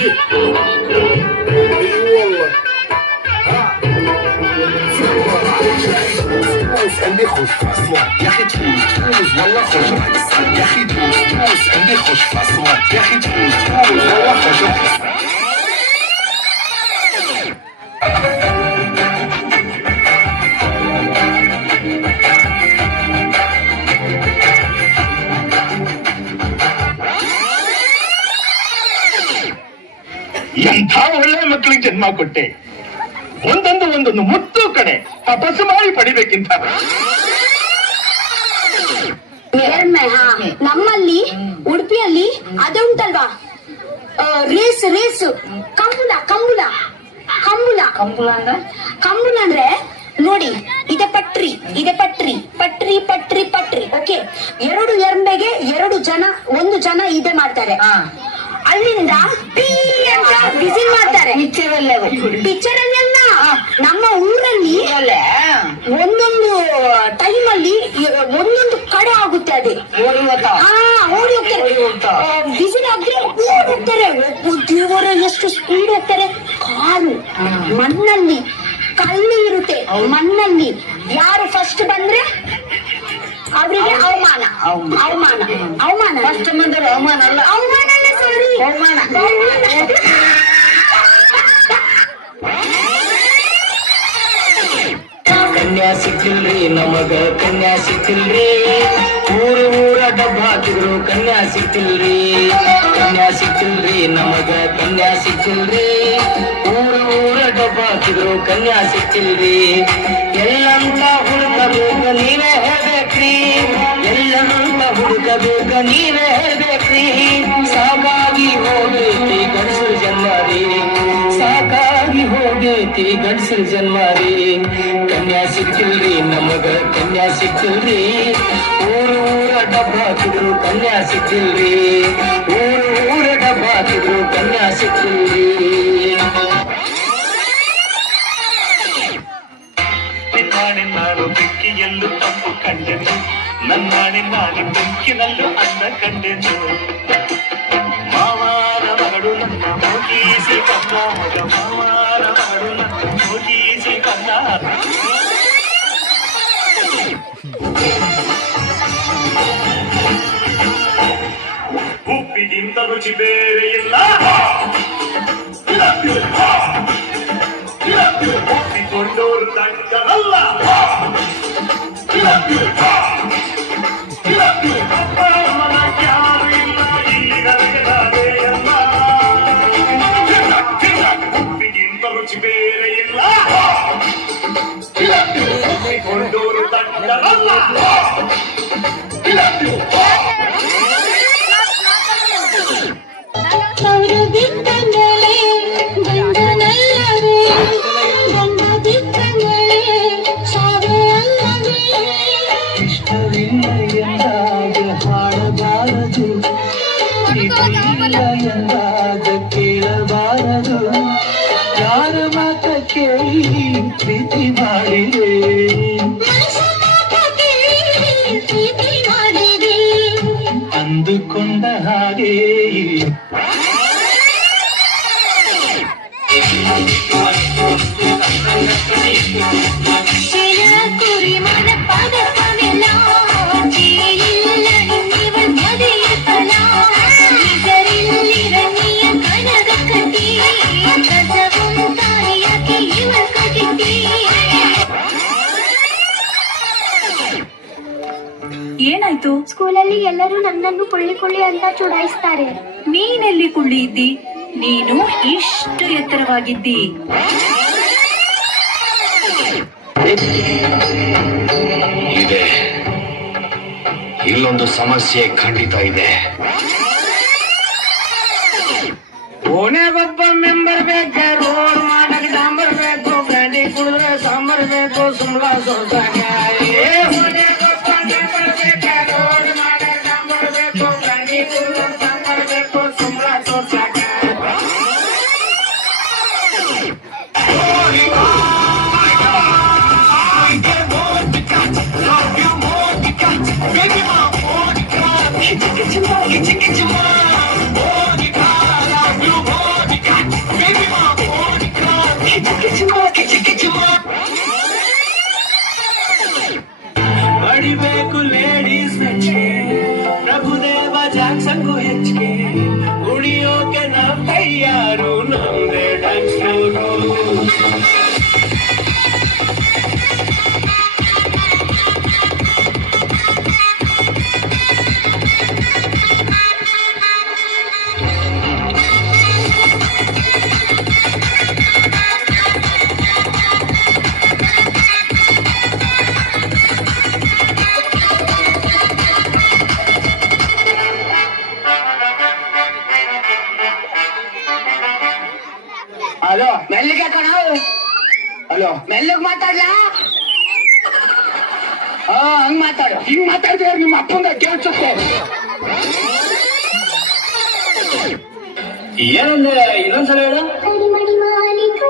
والله. عندي خوش في أسوان يا أخي تفوز والله خوش في أسوان يا أخي تفوز عندي خوش في أسوان يا أخي تفوز والله خوش في أسوان. ಎಂಥ ಒಳ್ಳೆ ಮಕ್ಕಳಿಗೆ ಜನ್ಮ ಕೊಟ್ಟೆ. ಒಂದೊಂದು ಮುತ್ತು ಕಡೆ ತಪಸ್ಸು ಮಾಡಿ ಪಡಿಬೇಕಿಂತ. ನಮ್ಮಲ್ಲಿ ಉಡುಪಿಯಲ್ಲಿ ಅದು ಉಂಟಲ್ವಾ, ರೇಸ್ ಕಂಬುಲ ಕಂಬುಲ ಕಂಬುಲ ಕಂಬುಲ ಅಂದ್ರೆ ನೋಡಿ, ಇದೆ ಪಟ್ರಿ ಓಕೆ. ಎರಡು ಎರ್ಮೆಗೆ ಒಂದು ಜನ ಇದೆ ಮಾಡ್ತಾರೆ. ಅಲ್ಲಿಂದ ವಿಸಿಲ್ ಮಾಡ್ತಾರೆ. ಪಿಕ್ಚರ್ ಅಲ್ಲಿ ಅಲ್ಲ, ನಮ್ಮ ಊರಲ್ಲಿ ಒಂದೊಂದು ಟೈಮ್ ಅಲ್ಲಿ ಒಂದೊಂದು ಕಡೆ ಆಗುತ್ತೆ. ಅದೇ ಓಡಿ ಹೋಗ್ತಾರೆ. ವಿಸಿಲ್ ಆದ್ರೆ ಓಡಿ ಹೋಗ್ತಾರೆ. ದೇವರ ಎಷ್ಟು ಸ್ಪೀಡ್ ಹೋಗ್ತಾರೆ. ಕಾರು ಮಣ್ಣಲ್ಲಿ, ಕಲ್ಲು ಇರುತ್ತೆ ಮಣ್ಣಲ್ಲಿ. ಯಾರು ಫಸ್ಟ್ ಬಂದ್ರೆ ಅವರಿಗೆ ಅವಮಾನ. ಫಸ್ಟ್ ಬಂದ್ರೆ ಅವಮಾನ ಅಲ್ಲ, ಸಾರಿ, ಕನ್ಯಾ ಸಿಕ್ಕಿಲ್ರಿ ನಮಗ, ಕನ್ಯಾ ಸಿಕ್ಕಿಲ್ರಿ. ಊರ ಡಬ್ಬ ಹಾಕಿದ್ರು ಕನ್ಯಾ ಸಿಕ್ಕಿಲ್ರಿ. ಕನ್ಯಾ ಸಿಕ್ಕಿಲ್ರಿ ನಮಗ, ಕನ್ಯಾ ಸಿಕ್ಕಿಲ್ರಿ. ಊರ ಡಬ್ಬ ಹಾಕಿದ್ರು ಕನ್ಯಾ ಸಿಕ್ಕಿಲ್ರಿ. ಎಲ್ಲಂತ ಹುಡುಕಬೇಕ ನೀವೇ ಹೇಳ್ಬೇಕ್ರಿ, ಎಲ್ಲಂತ ಹುಡುಕಬೇಕ ನೀವೇ ಹೇಳ್ಬೇಕ್ರಿ. ಸಾಕಾಗಿ ಹೋಗೈತಿ ಗಂಡಸರ ಜನ್ಮ ರೀ, ಸಾಕಾಗಿ ಹೋಗೈತಿ ಗಂಡಸರ ಜನ್ಮ ರೀ. ಕನ್ಯಾ ಸಿಕ್ಕಿಲ್ರಿ ನಮಗ, ಕನ್ಯಾ ಸಿಕ್ಕಿಲ್ರಿ. ಊರ ಡಬ್ಬ ಹಾಕಿದ್ರು ಕನ್ಯಾ ಸಿಕ್ಕಿಲ್ರಿ. ಊರ ಡಬ್ಬ ಹಾಕಿದ್ರು ಕನ್ಯಾ ಸಿಕ್ಕಿಲ್ರಿ. ನಾನು ಬೆಂಕಿಯಲ್ಲೂ ತಂಪು ಕಂಡೆನು, ನನ್ನಾಣೆ ನಾಡಿ ಬೆಂಕಿನಲ್ಲೂ ಅನ್ನ ಕಂಡೆನು. ಮಾವಾರ ಮಗಳು ನನ್ನ ಮೋಗಿಸಿ ಕನ್ನ, ಮಾವಾರ ಮಗಳು ನನ್ನ ಮೋಗಿಸಿ ಕನ್ನ. ಉಪ್ಪಿಗಿಂತ ರುಚಿ ಬೇರೆ ಇಲ್ಲ, ಒಪ್ಪಿಕೊಂಡೋರು ತಂಡವಲ್ಲ. ಯಾರು ಇಲ್ಲ ಇಲ್ಲಿಗರಿಗೆ ನಾವೇ ಅಲ್ಲ. ಉಪ್ಪಿಗಿಂತ ರುಚಿ ಬೇರೆ ಇಲ್ಲ, ಒಪ್ಪಿಕೊಂಡೋರು ತಂಡವಲ್ಲ. ಎಂದಾಗ ಕೇಳಬಾರದು, ಯಾರ ಮಾತ ಕೇಳಿ ಪ್ರೀತಿ ಮಾಡಿದೆ. ಅಂದುಕೊಂಡ ಹಾಗೆ ಏನಾಯ್ತು? ಸ್ಕೂಲಲ್ಲಿ ಎಲ್ಲರೂ ನನ್ನನ್ನು ಕುಳ್ಳಿ ಅಂತ ಚುಡಾಯಿಸ್ತಾರೆ. ನೀನೆಲ್ಲಿ ಕುಳ್ಳಿ ಇದ್ದಿ? ನೀನು ಇಷ್ಟು ಎತ್ತರವಾಗಿದ್ದಿ. ಇದೆ, ಇಲ್ಲೊಂದು ಸಮಸ್ಯೆ ಖಂಡಿತ ಇದೆ. ಓಣ್ಯಾಗೊಬ್ಬ ಮೆಂಬರ್ ಬೇಕ, ರೋಡ್ ಮಾಡಕ್ ಡಾಂಬರ್ ಬೇಕು, ಗಾಡಿ ಕುಡಿದ್ರೆ ಸಾಂಬಾರ್ ಬೇಕು, ಸುಮ್ಲ ಸೋಸಾಕ. ಓಣ್ಯಾಗೊಬ್ಬ ಮೆಂಬರ್ ಬೇಕ, ರೋಡ್ ಮಾಡಕ್ ಡಾಂಬರ್ ಬೇಕು, ಗಾಡಿ ಕುಡಿದ್ರೆ ಸಾಂಬಾರ್ ಬೇಕು, ಸುಮ್ಲ ಸೋಸಾಕ. ಮೆಲ್ಲಿಗೆ ಕಣ ಹಲೋ ಮೆಲ್ಲಗ್ ಮಾತಾಡ್ಲಾ ಹಂಗ್ ಮಾತಾಡು ಹಿಂಗ್ ಮಾತಾಡಿದ್ರೆ ನಿಮ್ಮ ಅಪ್ಪಂದ ಕೇಳಿಸುತ್ತೆ. ಏನಂದ್ರೆ ಇನ್ನೊಂದ್ಸಲ ಹೇಳು. ಕಡಿಮಡಿ ಮಾಲೀಕ